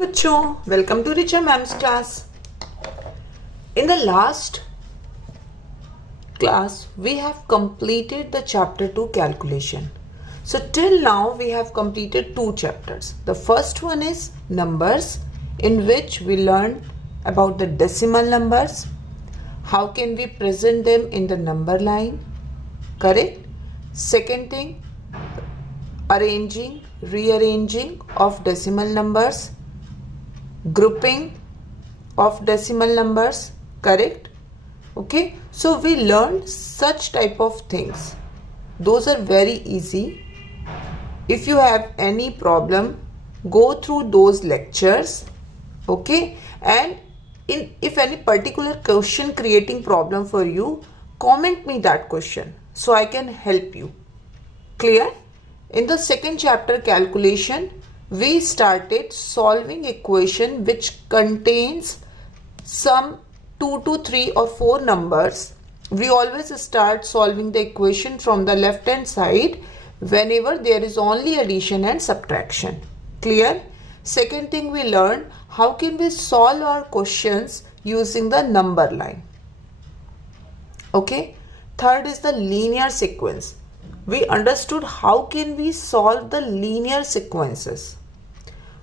बच्चों, welcome to Richa Ma'am's class. In the last class, we have completed the chapter 2 calculation. So till now we have completed two chapters. The first one is numbers, in which we learned about the decimal numbers. How can we present them in the number line? Correct? Second thing, arranging, rearranging of decimal numbers. Grouping of decimal numbers. Correct? Okay, so we learned such type of things. Those are very easy. If you have any problem, go through those lectures. Okay, and if any particular question creating problem for you, comment me that question so I can help you. Clear? In the second chapter, calculation, we started solving equation which contains some 2 to 3 or 4 numbers. We always start solving the equation from the left hand side whenever there is only addition and subtraction. Clear? Second thing, we learned how can we solve our questions using the number line. Okay. Third is the linear sequence. We understood how can we solve the linear sequences.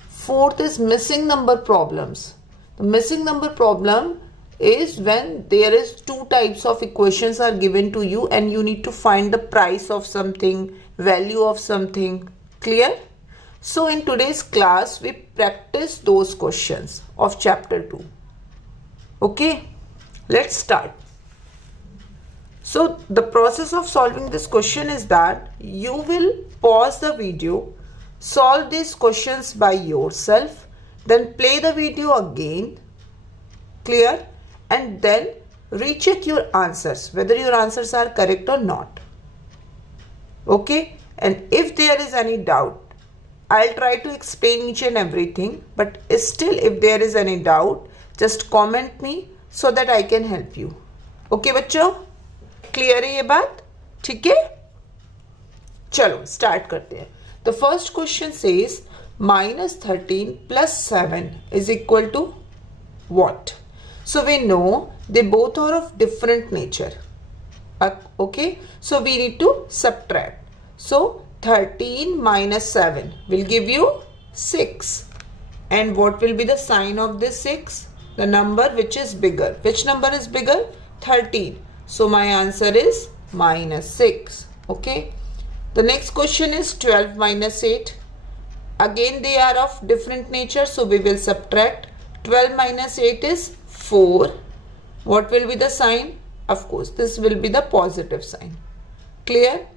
Fourth is missing number problems. The missing number problem is when there is two types of equations are given to you and you need to find the price of something, value of something. Clear? So in today's class, we practice those questions of chapter 2. Okay, let's start. So the process of solving this question is that you will pause the video, solve these questions by yourself, then play the video again. Clear? And then recheck your answers, whether your answers are correct or not. Okay? And if there is any doubt, I'll try to explain each and everything, but still if there is any doubt, just comment me so that I can help you. Okay बच्चों? Clear है ये बात? ठीक है, चलो start करते हैं. The first question says -13 plus 7 is equal to what? So we know they both are of different nature. Okay, so we need to subtract. So 13 minus 7 will give you 6. And what will be the sign of this 6? The number which is bigger. Which number is bigger? 13. So my answer is -6. Okay. The next question is 12 minus 8. Again they are of different nature, so we will subtract. 12 minus 8 is 4. What will be the sign? Of course, this will be the positive sign. Clear?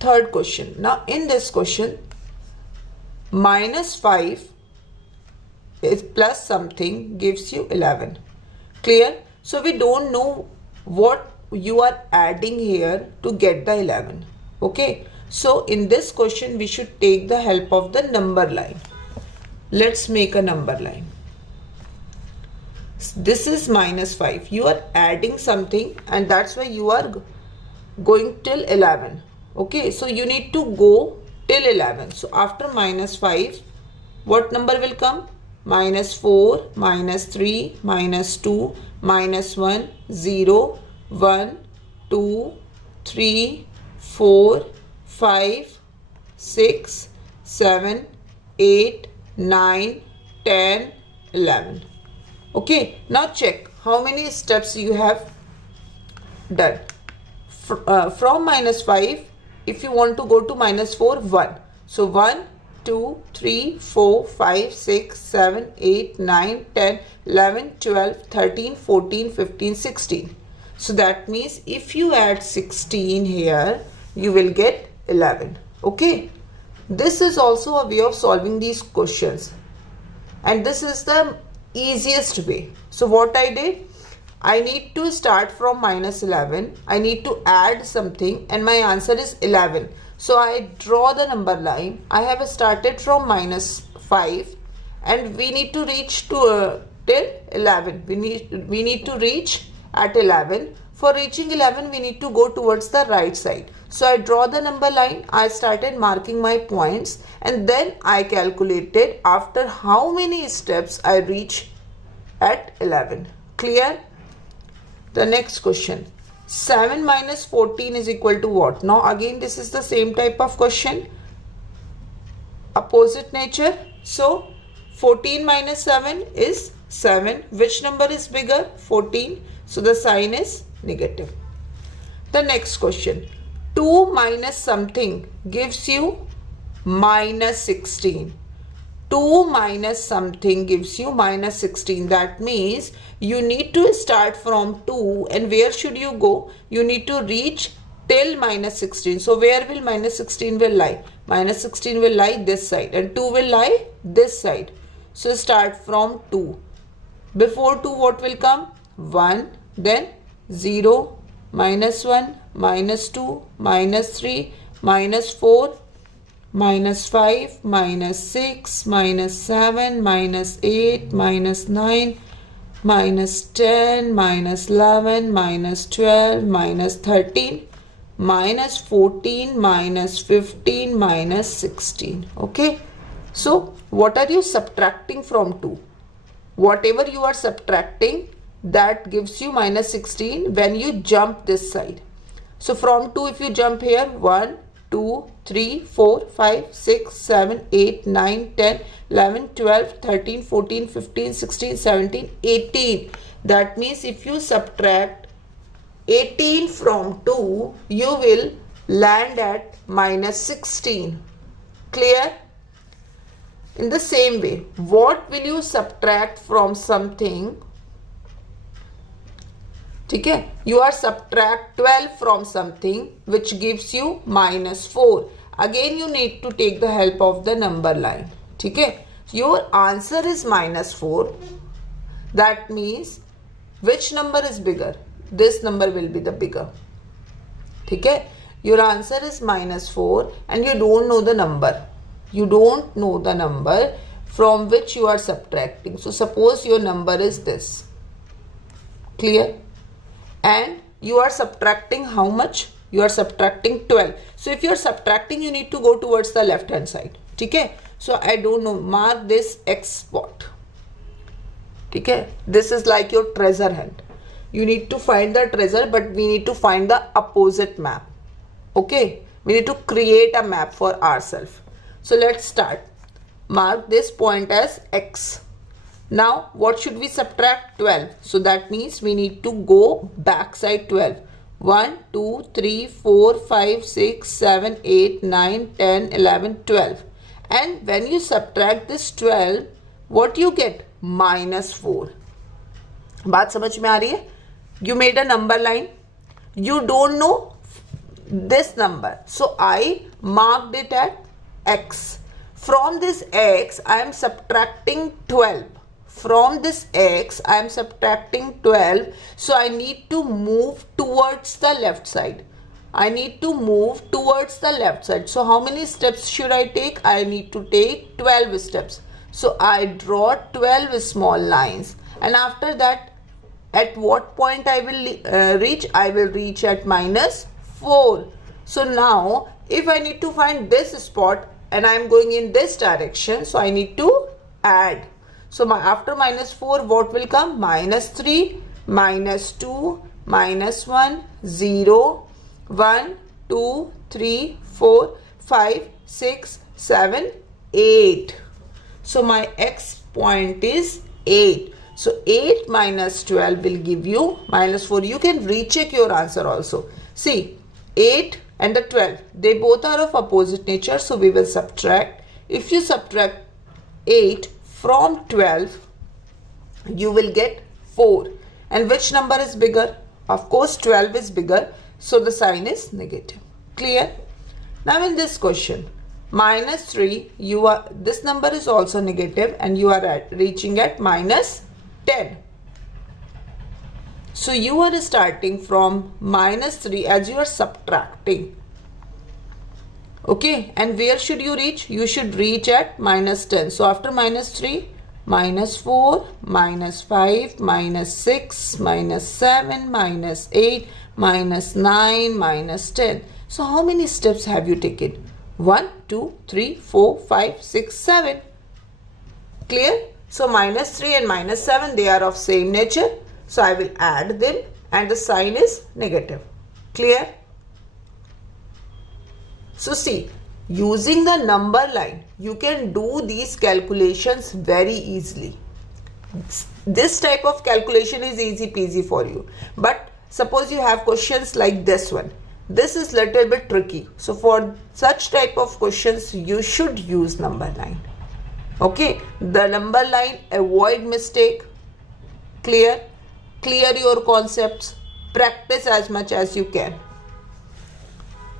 Third question. Now in this question, -5 is plus something gives you 11. Clear? So we don't know what you are adding here to get the 11. Okay, so in this question we should take the help of the number line. Let's make a number line. This is -5. You are adding something and that's why you are going till 11. Okay, so you need to go till 11. So after -5, what number will come? -4, -3, -2, -1, 0, 1, 2, 3, 4, 5, 6, 7, 8, 9, 10, 11. Okay, now check how many steps you have done. From -5, if you want to go to -4, 1. So 1, 2, 3, 4, 5, 6, 7, 8, 9, 10, 11, 12, 13, 14, 15, 16. So that means if you add 16 here, you will get 11. Okay. This is also a way of solving these questions. And this is the easiest way. So what I did, I need to start from -11. I need to add something and my answer is 11. So I draw the number line. I have started from -5 and we need to reach to till 11. We need to reach at 11. For reaching 11 we need to go towards the right side. So I draw the number line, I started marking my points, and then I calculated after how many steps I reach at 11. Clear? The next question. 7 minus 14 is equal to what? Now again this is the same type of question. Opposite nature. So 14 minus 7 is 7. Which number is bigger? 14. So the sign is negative. The next question. 2 minus something gives you minus 16. 2 minus something gives you minus 16. That means you need to start from 2, and where should you go? You need to reach till minus 16. So where will minus 16 will lie? Minus 16 will lie this side and 2 will lie this side. So start from 2. Before 2 what will come? 1, then 0, minus 1, minus 2, minus 3, minus 4, minus 5, minus 6, minus 7, minus 8, minus 9, minus 10, minus 11, minus 12, minus 13, minus 14, minus 15, minus 16. Okay. So what are you subtracting from 2? Whatever you are subtracting, that gives you minus 16 when you jump this side. So from 2 if you jump here, 1, 2, 3, 4, 5, 6, 7, 8, 9, 10, 11, 12, 13, 14, 15, 16, 17, 18. That means if you subtract 18 from 2, you will land at minus 16. Clear? In the same way, what will you subtract from something? Okay, you are subtract 12 from something which gives you minus 4. Again you need to take the help of the number line. Okay, your answer is minus 4. That means which number is bigger? This number will be the bigger. Okay, your answer is minus 4 and you don't know the number. You don't know the number from which you are subtracting. So suppose your number is this. Clear? And you are subtracting how much? You are subtracting 12. So if you are subtracting, you need to go towards the left hand side. Okay? So I don't know, mark this X spot. Okay? This is like your treasure hunt. You need to find the treasure, but we need to find the opposite map. Okay? We need to create a map for ourselves. So let's start. Mark this point as X. Now what should we subtract? 12. So that means we need to go back side 12. 1, 2, 3, 4, 5, 6, 7, 8, 9, 10, 11, 12. And when you subtract this 12, what you get? Minus 4. बात समझ में आ रही है? You made a number line. You don't know this number. So I marked it at X. From this X, I am subtracting 12. From this X, I am subtracting 12. So I need to move towards the left side. I need to move towards the left side. So how many steps should I take? I need to take 12 steps. So I draw 12 small lines. And after that, at what point I will reach? I will reach at minus 4. So now, if I need to find this spot and I am going in this direction, so I need to add. So after minus 4, what will come? Minus 3, minus 2, minus 1, 0, 1, 2, 3, 4, 5, 6, 7, 8. So my X point is 8. So 8 minus 12 will give you minus 4. You can recheck your answer also. See, 8 and the 12, they both are of opposite nature. So we will subtract. If you subtract 8 from 12, you will get 4. And which number is bigger? Of course 12 is bigger. So the sign is negative. Clear? Now in this question, minus 3, this number is also negative and you are reaching at minus 10. So you are starting from minus 3 as you are subtracting. Okay, and where should you reach? You should reach at minus 10. So after minus 3, minus 4, minus 5, minus 6, minus 7, minus 8, minus 9, minus 10. So how many steps have you taken? 1, 2, 3, 4, 5, 6, 7. Clear? So minus 3 and minus 7, they are of same nature. So I will add them and the sign is negative. Clear? So see, using the number line, you can do these calculations very easily. This type of calculation is easy peasy for you. But suppose you have questions like this one. This is little bit tricky. So for such type of questions, you should use number line. Okay, the number line, avoid mistake. Clear? Clear your concepts. Practice as much as you can.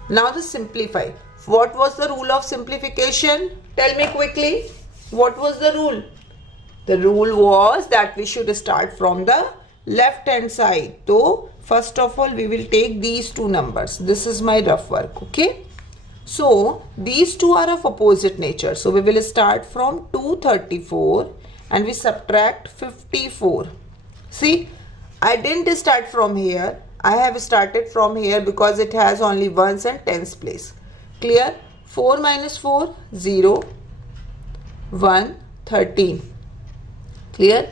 Now the simplify. What was the rule of simplification? Tell me quickly. What was the rule? The rule was that we should start from the left hand side. So first of all, we will take these two numbers. This is my rough work. Okay. So these two are of opposite nature. So we will start from 234 and we subtract 54. See, I didn't start from here. I have started from here because it has only ones and tens place. Clear? 4 minus 4, 0, 1, 13. Clear?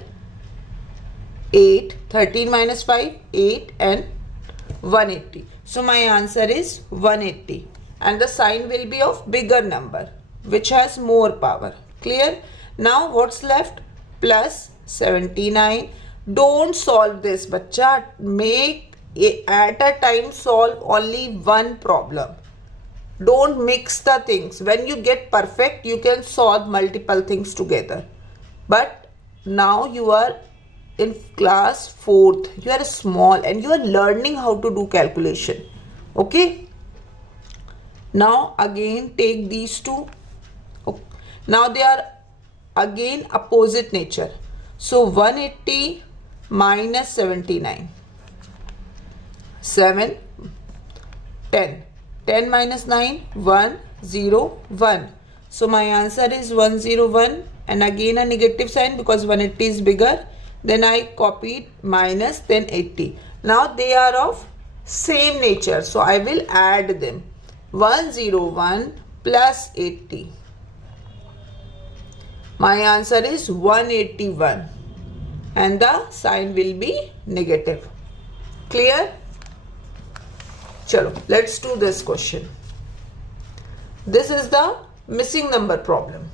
8, 13 minus 5, 8 and 180. So my answer is 180. And the sign will be of bigger number which has more power. Clear? Now what's left? Plus 79. Don't solve this, bacha. Make at a time solve only one problem. Don't mix the things. When you get perfect, you can solve multiple things together. But now you are in class 4th. You are small and you are learning how to do calculation. Okay. Now again take these two. Now they are again opposite nature. So 180 minus 79. 7, 10. 10 minus 9, 1, 0, 1. So my answer is 101 and again a negative sign because 180 is bigger. Then I copied minus, then 80. Now they are of same nature. So I will add them. 101 plus 80. My answer is 181 and the sign will be negative. Clear? Chalo, let's do this question. This is the missing number problem.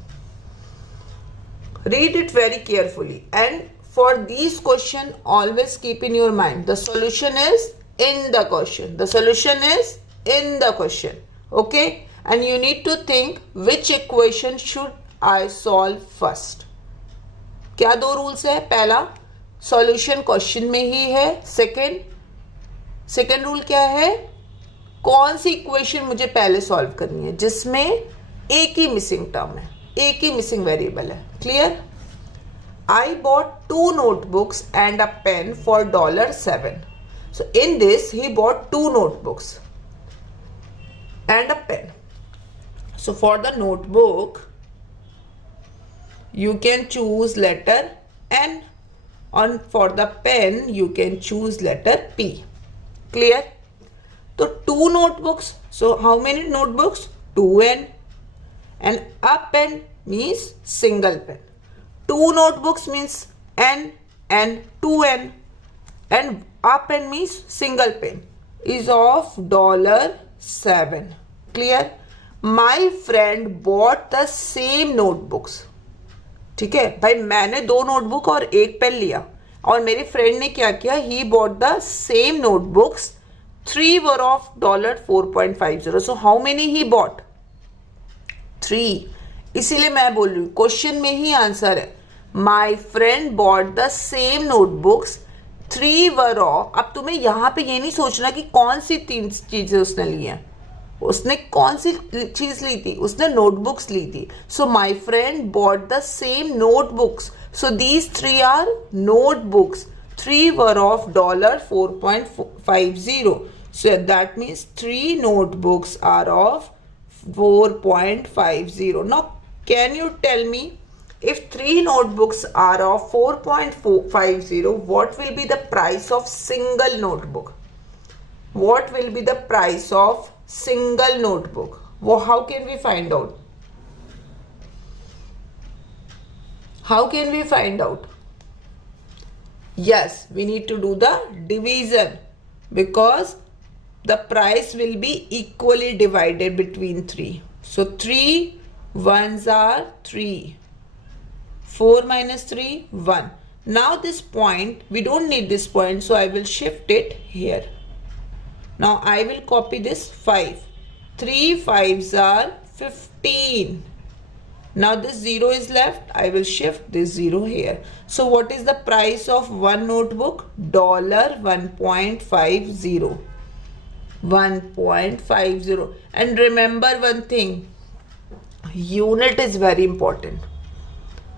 Read it very carefully and for these question always keep in your mind the solution is in the question. The solution is in the question. Okay, and you need to think which equation should I solve first. क्या दो rules है? पहला solution question में ही है. Second rule क्या है? कौन सी equation मुझे पहले सॉल्व करनी है जिसमें एक ही मिसिंग टर्म है, एक ही मिसिंग वेरिएबल है. Clear? I bought 2 notebooks and a pen for $7. So in this he bought 2 notebooks and a pen. So for the notebook you can choose letter N and for the pen you can choose letter P. Clear? So 2 notebooks. So how many notebooks? 2N and a pen means single pen. 2 notebooks means N and 2N and a pen means single pen is of $7. Clear? My friend bought the same notebooks. ठीक है भाई, मैंने 2 notebook और 1 pen लिया और मेरे friend ने क्या किया, he bought the same notebooks. 3 were of $4.50. So how many he bought? 3. इसीलिए मैं बोल रही हूँ क्वेश्चन में ही आंसर है. माई friend bought the same notebooks 3 were of. अब तुम्हें यहाँ पे ये नहीं सोचना कि कौन सी 3 चीजें उसने ली हैं. उसने कौन सी चीज ली थी? उसने नोटबुक्स ली थी. So my friend bought the same notebooks. So these 3 are notebooks. 3 were of $4.50. So that means 3 notebooks are of $4.50. Now can you tell me, if 3 notebooks are of $4.50, what will be the price of single notebook? What will be the price of single notebook. Well, how can we find out? How can we find out? Yes, we need to do the division because the price will be equally divided between 3. So 3 ones are 3. 4 minus 3, 1. Now this point, we don't need this point, so I will shift it here. Now I will copy this 5. 3 5s are 15. Now this 0 is left, I will shift this 0 here. So what is the price of one notebook? $1.50. 1.50. And remember one thing, unit is very important.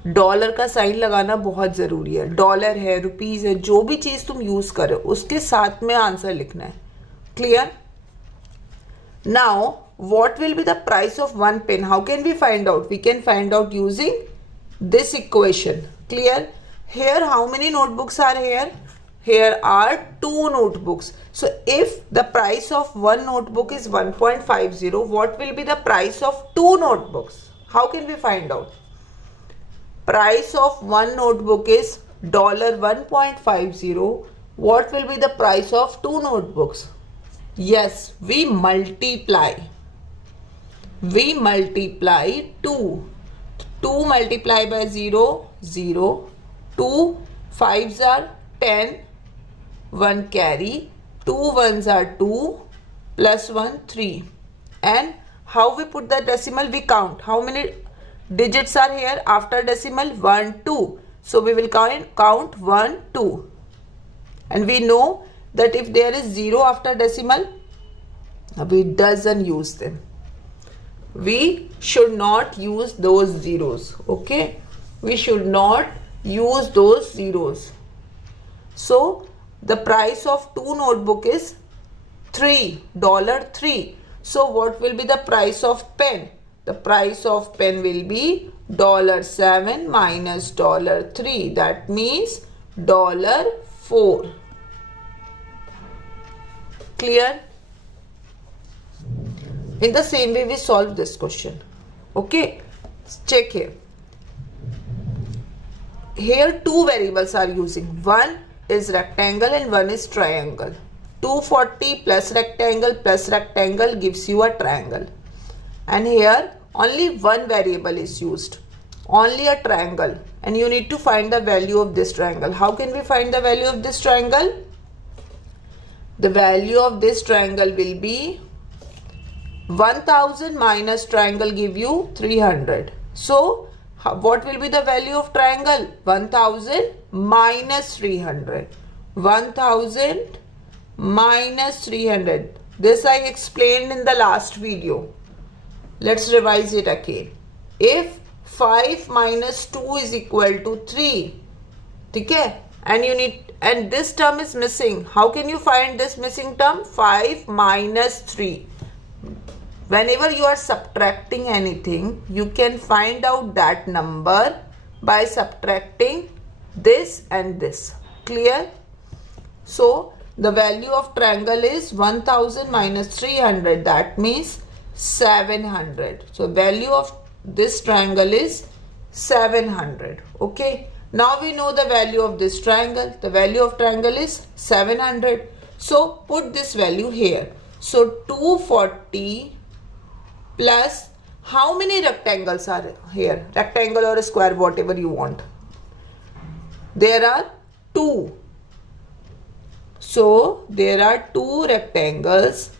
Dollar का sign लगाना बहुत ज़रूरी है. Dollar है, rupees है, जो भी चीज़ तुम यूज़ करो उसके साथ में आंसर लिखना है. Clear? Now what will be the price of one pen? How can we find out? We can find out using this equation. Clear? Here how many notebooks are here? Here are 2 notebooks. So if the price of one notebook is 1.50, what will be the price of 2 notebooks? How can we find out? Price of one notebook is $1.50. What will be the price of 2 notebooks? Yes, we multiply. We multiply 2. 2 multiplied by 0, 0. 2 5s are 10. 1 carry. 2 1s are 2. Plus 1, 3. And how we put the decimal? We count. How many digits are here after decimal? 1, 2. So we will count 1, 2. And we know that if there is 0 after decimal, we doesn't use them. We should not use those zeros. Okay, we should not use those zeros. So the price of 2 notebook is $3. So what will be the price of pen? The price of pen will be $7 minus $3. That means $4. Clear? In the same way we solve this question. Okay, check here. Here 2 variables are using. One is rectangle and one is triangle. 240 plus rectangle gives you a triangle. And here only one variable is used. Only a triangle. And you need to find the value of this triangle. How can we find the value of this triangle? The value of this triangle will be 1000 minus triangle give you 300. So what will be the value of triangle? 1000 minus 300. 1000 minus 300. This I explained in the last video. Let's revise it again. If 5 minus 2 is equal to 3, okay? And this term is missing. How can you find this missing term? 5 minus 3. Whenever you are subtracting anything, you can find out that number by subtracting this and this. Clear? So the value of triangle is 1000 minus 300. That means 700. So value of this triangle is 700. Okay. Now we know the value of this triangle. The value of triangle is 700. So put this value here. So 240 plus how many rectangles are here? Rectangle or a square, whatever you want. There are 2. So there are 2 rectangles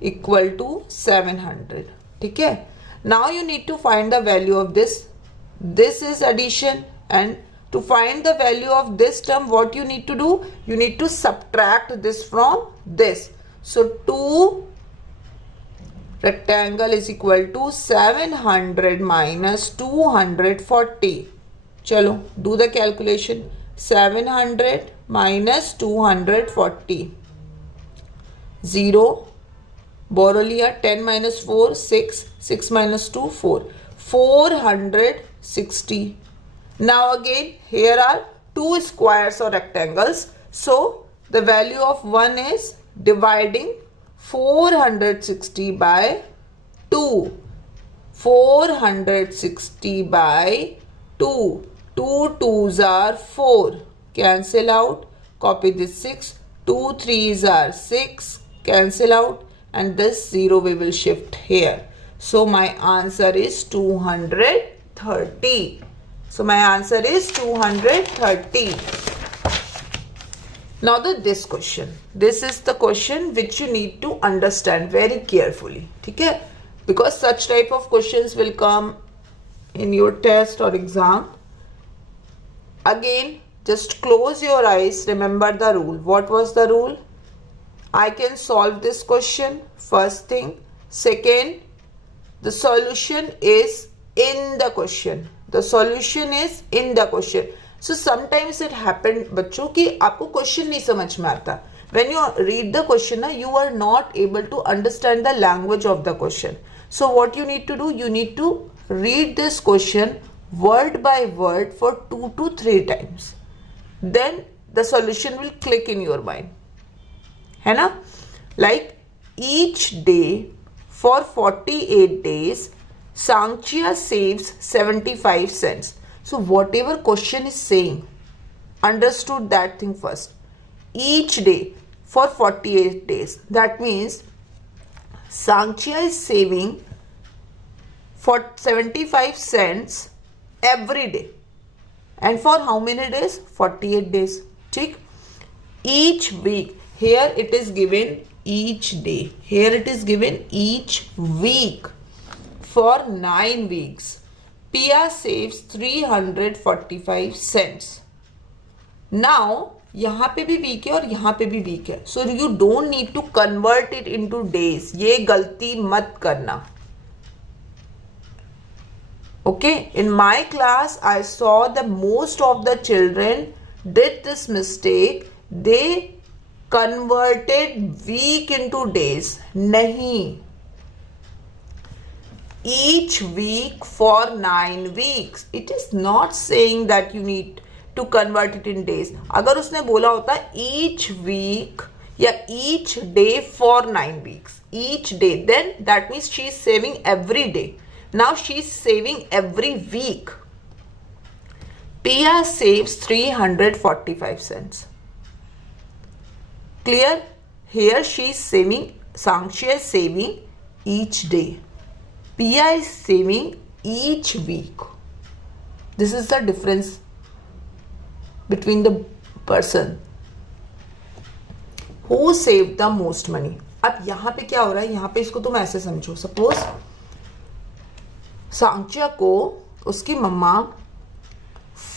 equal to 700. Okay. Now you need to find the value of this. This is addition, and to find the value of this term, what you need to do? You need to subtract this from this. So 2 rectangle is equal to 700 minus 240. Chalo, do the calculation. 700 minus 240. 0. Borrow liya. 10 minus 4, 6. 6 minus 2, 4. 460. Now again, here are 2 squares or rectangles. So the value of one is dividing 460 by 2. 460 by 2. 2 2s are 4. Cancel out. Copy this 6. 2 3s are 6. Cancel out. And this 0 we will shift here. So my answer is 230. So my answer is 230. Now this question. This is the question which you need to understand very carefully. Okay? Because such type of questions will come in your test or exam. Again, just close your eyes. Remember the rule. What was the rule? I can solve this question. First thing. Second, the solution is in the question. The solution is in the question. So sometimes it happened बच्चों कि आपको question नहीं समझ में आता. When you read the question, you are not able to understand the language of the question. So what you need to do? You need to read this question word by word for 2 to 3 times. Then the solution will click in your mind. है ना? Like each day for 48 days, Sanchia saves 75 cents. So whatever question is saying, understood that thing first. Each day for 48 days. That means Sanchia is saving for 75 cents every day. And for how many days? 48 days. ठीक? Each week. Here it is given each day. Here it is given each week. For 9 weeks, Pia saves 345 cents. Now, यहाँ पे भी week है और यहाँ पे भी week है. So you don't need to convert it into days. ये गलती मत करना. Okay, in my class, I saw that most of the children did this mistake. They converted week into days. नहीं. Each week for 9 weeks. It is not saying that you need to convert it in days. अगर उसने बोला होता each week या each day for 9 weeks. Each day. Then that means she is saving every day. Now she is saving every week. Pia saves 345 cents. Clear? Here she is saving, Sanchia is saving each day. Pia is saving each week. This is the difference between the person who saved the most money. अब यहाँ पे क्या हो रहा है? यहाँ पे इसको तुम ऐसे समझो. सपोज सांचिया को उसकी मम्मा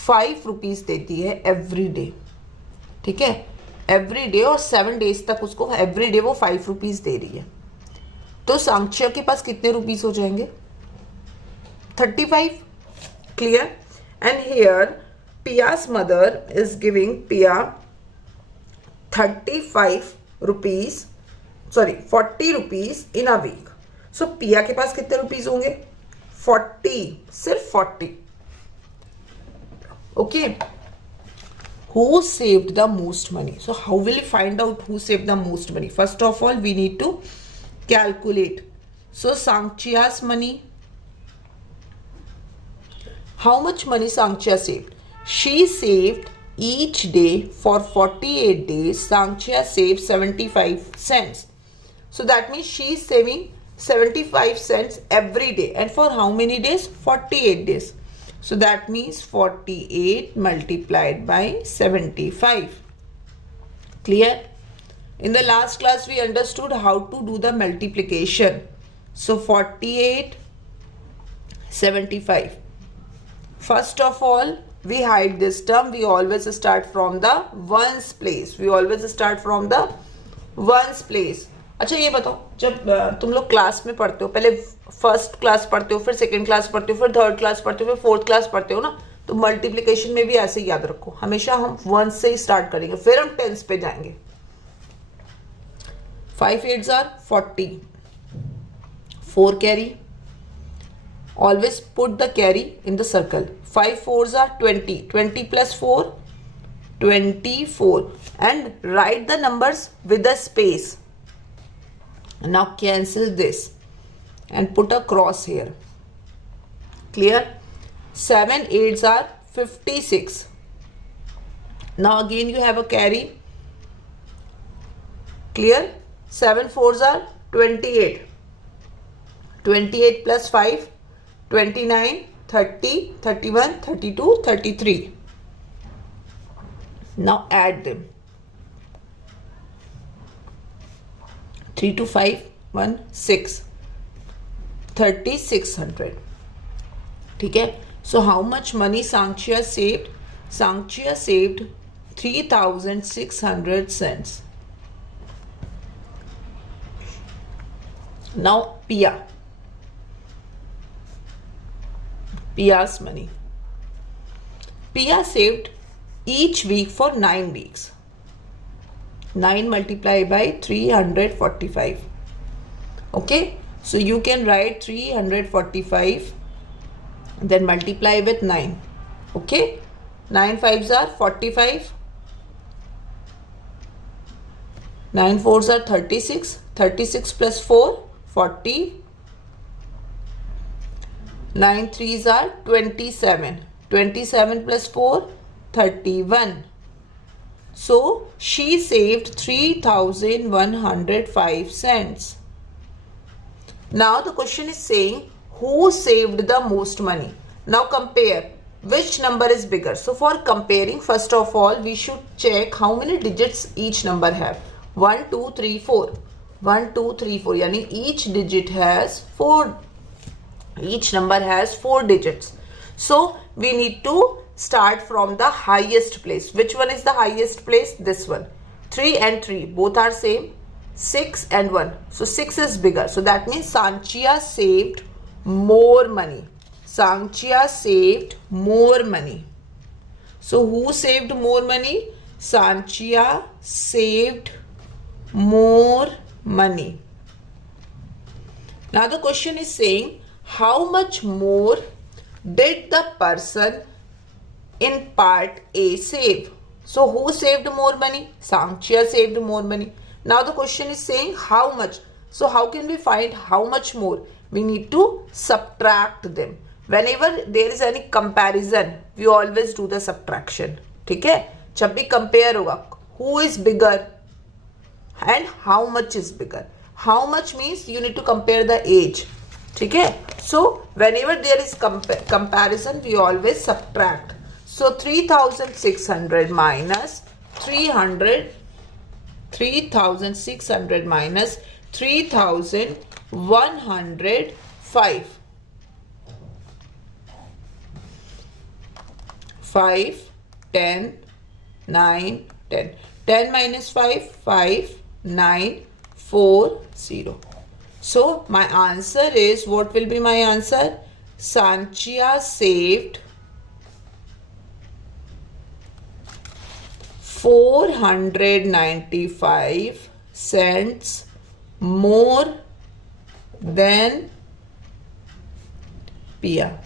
5 रुपीज देती है एवरी डे. ठीक है? एवरी डे और 7 डेज तक उसको एवरी डे वो 5 रुपीज दे रही है. तो सांचिया के पास कितने रुपीज हो जाएंगे? 35. Clear? And here Piya's mother is giving Pia 35 rupees, sorry 40 rupees in a week. So Pia के पास कितने रुपीज होंगे? 40. सिर्फ 40. Okay. Who saved the most money? So how will you find out who saved the most money? First of all, we need to calculate. So Sanchia's money. How much money Sanchia saved? She saved each day for 48 days. Sanchia saved 75 cents. So that means she is saving 75 cents every day. And for how many days? 48 days. So that means 48 multiplied by 75. Clear? In the last class we understood how to do the multiplication. So 48, 75. First of all, we hide this term. We always start from the ones place. We always start from the ones place. अच्छा ये बताओ, जब तुम लोग class में पढ़ते हो, पहले फर्स्ट क्लास पढ़ते हो, फिर सेकंड क्लास पढ़ते हो, फिर थर्ड क्लास पढ़ते हो, फिर फोर्थ क्लास पढ़ते हो ना, तो मल्टीप्लिकेशन में भी ऐसे ही याद रखो. हमेशा हम वंस से ही स्टार्ट करेंगे, फिर हम टेंस पे जाएंगे. 5 8s are 40. 4 carry. Always put the carry in the circle. 5 4s are 20. 20 plus 4, 24. And write the numbers with a space. Now cancel this and put a cross here. Clear? 7 8s are 56. Now again you have a carry. Clear? 7 4s are 28. 28 plus 5, 29, 30, 31, 32, 33. Now add them. 3 to 5, 1, 6. 3600. Okay? So how much money Sanchia saved? Sanchia saved 3600 cents. Now Pia. Pia's money. Pia saved each week for 9 weeks. 9 multiplied by 345. Okay, so you can write 345 then multiply with 9. Okay, 9 5s are 45, 9 4s are 36, 36 plus 4 40, 9 3s are 27, 27 plus 4 31. So she saved 3105 cents. Now the question is saying who saved the most money. Now compare which number is bigger. So for comparing, first of all we should check how many digits each number have. 1 2 3 4. 1 2 3 4 yani each digit has 4. Each number has 4 digits. So we need to start from the highest place. Which one is the highest place? This one. 3 and 3 both are same. 6 and 1. So 6 is bigger. So that means Sanchia saved more money. Sanchia saved more money. So who saved more money? Sanchia saved more money. Now the question is saying how much more did the person in part A save? So who saved more money? Sanchia saved more money. Now the question is saying how much. So how can we find how much more? We need to subtract them. Whenever there is any comparison, we always do the subtraction. ठीक है? जब भी compare होगा, who is bigger and how much is bigger. How much means you need to compare the age. ठीक है? So whenever there is comparison, we always subtract. So 3600 minus 3600 minus 3105. 5, 10, 9, 10. 10 minus 5, 5, 9, 4, 0. So my answer is, what will be my answer? Sanchia saved 495 cents more than Pia.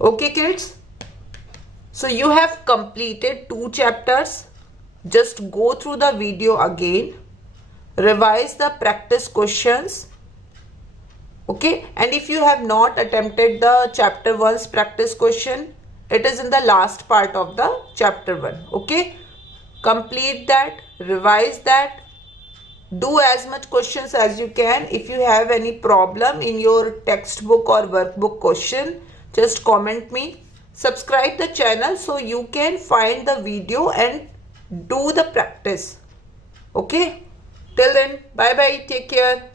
Okay kids, so you have completed 2 chapters. Just go through the video again, revise the practice questions. Okay, and if you have not attempted the chapter 1's practice question, it is in the last part of the chapter 1. Okay, complete that, revise that, do as much questions as you can. If you have any problem in your textbook or workbook question, just comment me. Subscribe the channel so you can find the video and do the practice. Okay, till then, bye bye, take care.